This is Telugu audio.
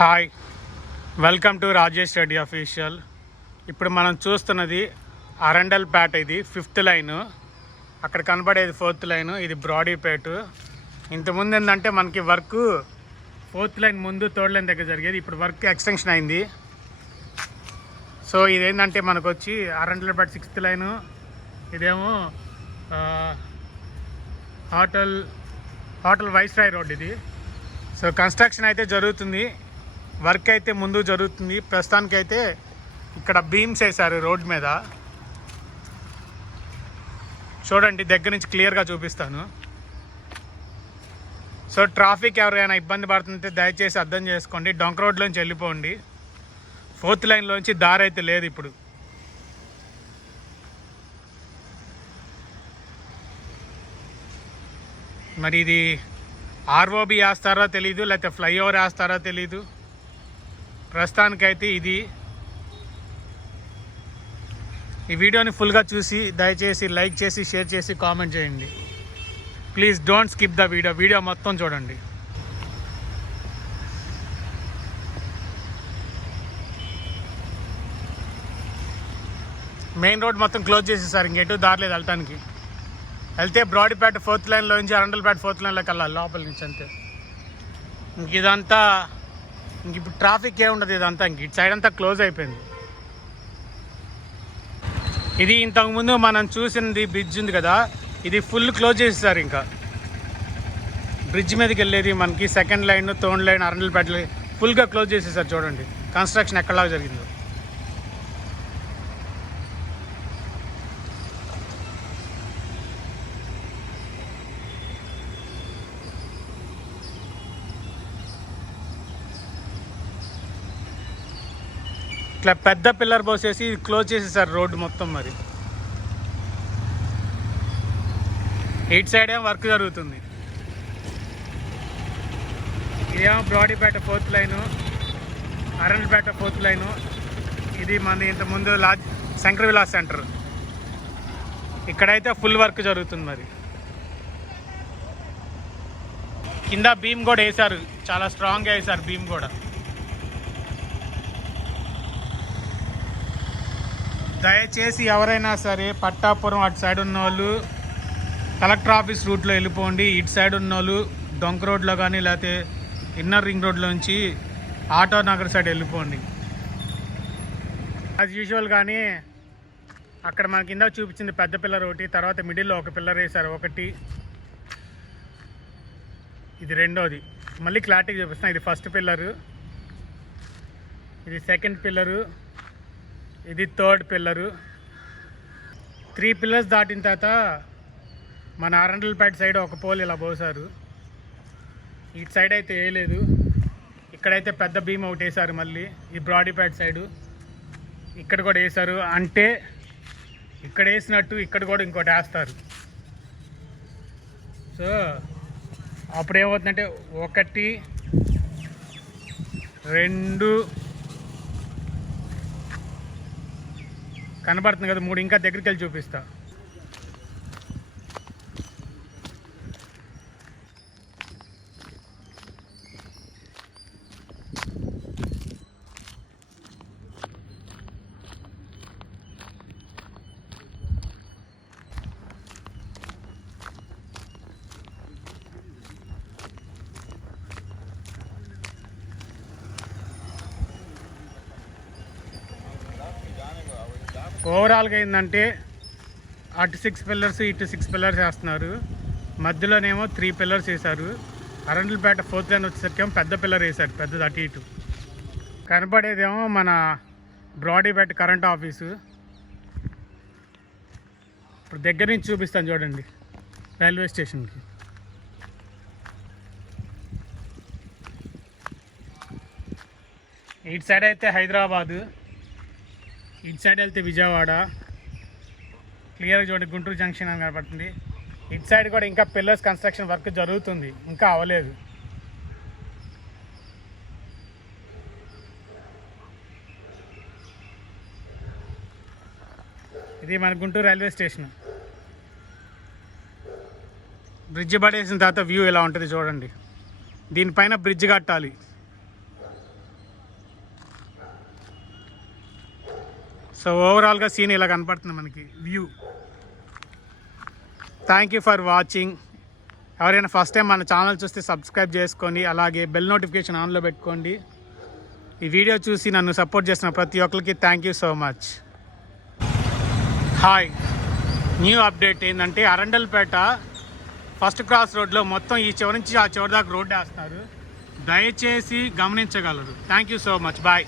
Hi, welcome to Rajesh Reddy official. ఇప్పుడు మనం చూస్తున్నది అరండల్పేట. ఇది 5th లైను, అక్కడ కనబడేది 4th లైను, ఇది బ్రాడీపేట. ఇంతకుముందు ఏంటంటే మనకి వర్క్ 4th లైన్ ముందు 3rd లైన్ దగ్గర జరిగేది. ఇప్పుడు వర్క్ ఎక్స్టెన్షన్ అయింది. సో ఇదేంటంటే మనకు వచ్చి అరండల్పేట 6th లైను, ఇదేమో హోటల్ వైస్రాయ్ రోడ్ ఇది. సో కన్స్ట్రక్షన్ అయితే జరుగుతుంది, వర్క్ అయితే ముందు జరుగుతుంది. ప్రస్తుతానికైతే ఇక్కడ బీమ్స్ వేశారు రోడ్ మీద. చూడండి, దగ్గర నుంచి క్లియర్గా చూపిస్తాను. సో ట్రాఫిక్ ఎవరైనా ఇబ్బంది పడుతుంటే దయచేసి అర్థం చేసుకోండి, డొంక రోడ్లోంచి వెళ్ళిపోండి. 4th లైన్లోంచి దారి అయితే లేదు ఇప్పుడు. మరి ఇది ఆర్ఓబి వేస్తారో తెలీదు, లేకపోతే ఫ్లైఓవర్ వేస్తారో తెలీదు. ప్రస్తుతానికైతే ఇది. ఈ వీడియోని ఫుల్గా చూసి దయచేసి లైక్ చేసి షేర్ చేసి కామెంట్ చేయండి. Please don't skip the video మొత్తం చూడండి. మెయిన్ రోడ్ మొత్తం క్లోజ్ చేసేసారు, ఇంకెటు దారిలేదు వెళ్ళటానికి. వెళ్తే బ్రాడీపేట 4th లైన్లో నుంచి అరండల్పేట 4th లైన్లోకి వెళ్ళాలి లోపల నుంచి, అంతే. ఇంక ఇదంతా ఇప్పుడు ట్రాఫిక్ ఏముండదు, ఇదంతా ఇంక ఇటు సైడ్ అంతా క్లోజ్ అయిపోయింది. ఇది ఇంతకుముందు మనం చూసింది బ్రిడ్జ్ ఉంది కదా, ఇది ఫుల్ క్లోజ్ చేసేసారు. ఇంకా బ్రిడ్జ్ మీదకి వెళ్ళేది మనకి 2nd line 3rd line Arundelpet ఫుల్గా క్లోజ్ చేసేసారు. చూడండి కన్స్ట్రక్షన్ ఎక్కడలాగా జరిగిందో. ఇట్లా పెద్ద పిల్లర్ పోసేసి క్లోజ్ చేసేసారు రోడ్డు మొత్తం. మరి ఇటు సైడ్ ఏమో వర్క్ జరుగుతుంది. ఇదేమో Brodipet 4th line, Arundelpet 4th line. ఇది మన ఇంతకుముందు శంకర్ విలాస్ సెంటర్. ఇక్కడైతే ఫుల్ వర్క్ జరుగుతుంది. మరి కింద బీమ్ కూడా వేశారు, చాలా స్ట్రాంగ్గా వేశారు బీమ్ కూడా. దయచేసి ఎవరైనా సరే పట్టాపురం అటు సైడ్ ఉన్న వాళ్ళు కలెక్టర్ ఆఫీస్ రూట్లో వెళ్ళిపోండి. ఇటు సైడ్ ఉన్న వాళ్ళు డొంక రోడ్లో కానీ లేకపోతే ఇన్నర్ రింగ్ రోడ్లో నుంచి ఆటో నగర్ సైడ్ వెళ్ళిపోండి. As usual. కానీ అక్కడ మనకి కింద చూపించింది పెద్ద పిల్లర్ ఒకటి, తర్వాత మిడిల్లో ఒక పిల్లర్ వేశారు ఒకటి. ఇది రెండోది. మళ్ళీ క్లారిటీగా చూపిస్తాను. ఇది 1st పిల్లరు, ఇది 2nd పిల్లరు, ఇది 3rd పిల్లరు. 3 పిల్లర్స్ దాటిన తర్వాత మన అరండల్పేట సైడ్ ఒక పోల్ ఇలా పోసారు. ఇటు సైడ్ అయితే వేయలేదు. ఇక్కడైతే పెద్ద బీమ్ ఒకటి వేసారు. మళ్ళీ ఈ బ్రాడీపేట సైడు ఇక్కడ కూడా వేసారు. అంటే ఇక్కడ వేసినట్టు ఇక్కడ కూడా ఇంకోటి వేస్తారు. సో అప్పుడు ఏమవుతుందంటే 1 2 కనబడుతుంది కదా, 3 ఇంకా దగ్గరికి వెళ్ళి చూపిస్తా. ఓవరాల్గా ఏంటంటే అటు 6 పిల్లర్స్ ఇటు 6 పిల్లర్స్ వేస్తున్నారు. మధ్యలోనేమో 3 పిల్లర్స్ వేశారు. అరండల్పేట 4th లైన్ వచ్చేసరికి పెద్ద పిల్లర్ వేశారు, పెద్దది అటు ఇటు. కనపడేదేమో మన బ్రాడీపేట కరెంట్ ఆఫీసు. ఇప్పుడు దగ్గర నుంచి చూపిస్తాను చూడండి, రైల్వే స్టేషన్కి. ఇటు సైడ్ అయితే హైదరాబాదు, ఇటు సైడ్ వెళ్తే విజయవాడ. క్లియర్గా చూడండి, గుంటూరు జంక్షన్ అని కనపడుతుంది. ఇటు సైడ్ కూడా ఇంకా పిల్లర్స్ కన్స్ట్రక్షన్ వర్క్ జరుగుతుంది, ఇంకా అవ్వలేదు. ఇది మన గుంటూరు రైల్వే స్టేషన్. బ్రిడ్జ్ పడేసిన తర్వాత వ్యూ ఎలా ఉంటుంది చూడండి. దీనిపైన బ్రిడ్జ్ కట్టాలి. సో ఓవరాల్గా సీన్ ఇలా కనపడుతుంది మనకి view. Thank you for watching. ఎవరైనా ఫస్ట్ టైం మన ఛానల్ చూస్తే సబ్స్క్రైబ్ చేసుకోండి, అలాగే బెల్ నోటిఫికేషన్ ఆన్లో పెట్టుకోండి. ఈ వీడియో చూసి నన్ను సపోర్ట్ చేసిన ప్రతి ఒక్కరికి thank you so much. Hi, new update ఏంటంటే అరండల్పేట ఫస్ట్ క్రాస్ రోడ్లో మొత్తం ఈ చివరి నుంచి ఆ చివరి దాకా రోడ్డు వేస్తున్నారు. దయచేసి గమనించగలరు. Thank you so much. Bye.